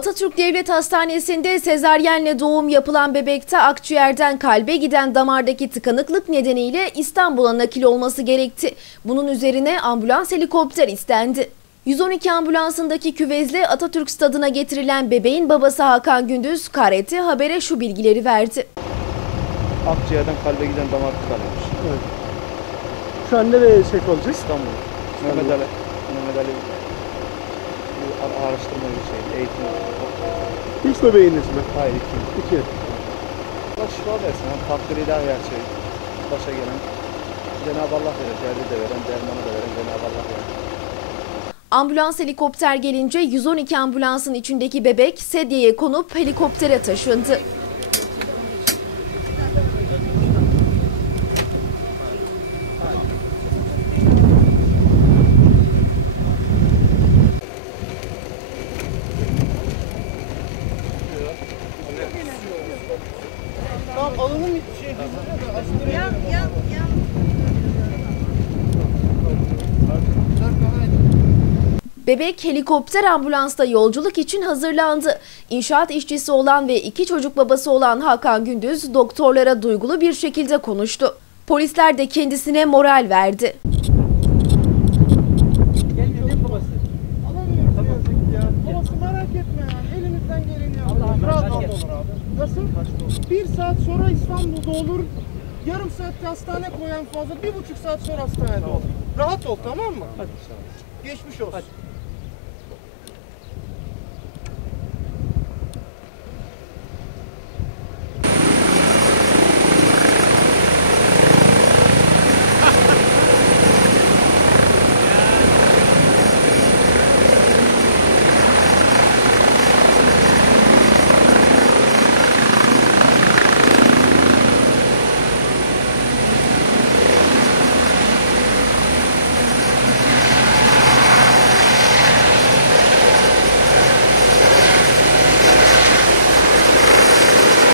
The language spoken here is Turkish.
Atatürk Devlet Hastanesi'nde sezaryenle doğum yapılan bebekte akciğerden kalbe giden damardaki tıkanıklık nedeniyle İstanbul'a nakil olması gerekti. Bunun üzerine ambulans helikopter istendi. 112 ambulansındaki küvezle Atatürk stadına getirilen bebeğin babası Hakan Gündüz KRT Haber'e şu bilgileri verdi. Akciğerden kalbe giden damar tıkanıyormuş. Evet. Şu an nereye sevk olacak? İstanbul. Mehmet Ali. Mehmet Ali araştırma bir şey, eğitim. İlk bebeğiniz mi? Hayır. İki. Allah şifa versin. Hem takdir ilahi her şey. Başa gelen Cenab-ı Allah verir. Derdi de veren, dermanı da veren Cenab-ı Allah verir. Ambulans helikopter gelince 112 ambulansın içindeki bebek sedyeye konup helikoptere taşındı. Bebek helikopter ambulansta yolculuk için hazırlandı. İnşaat işçisi olan ve iki çocuk babası olan Hakan Gündüz doktorlara duygulu bir şekilde konuştu. Polisler de kendisine moral verdi. Babası merak etme yani. Elimizden geleni yapıyoruz. Rahat ol. Nasıl? Bir saat sonra İstanbul'da olur. Yarım saatte hastane koyan fazla. Bir buçuk saat sonra hastanede olur. Rahat ol tamam mı? Geçmiş olsun.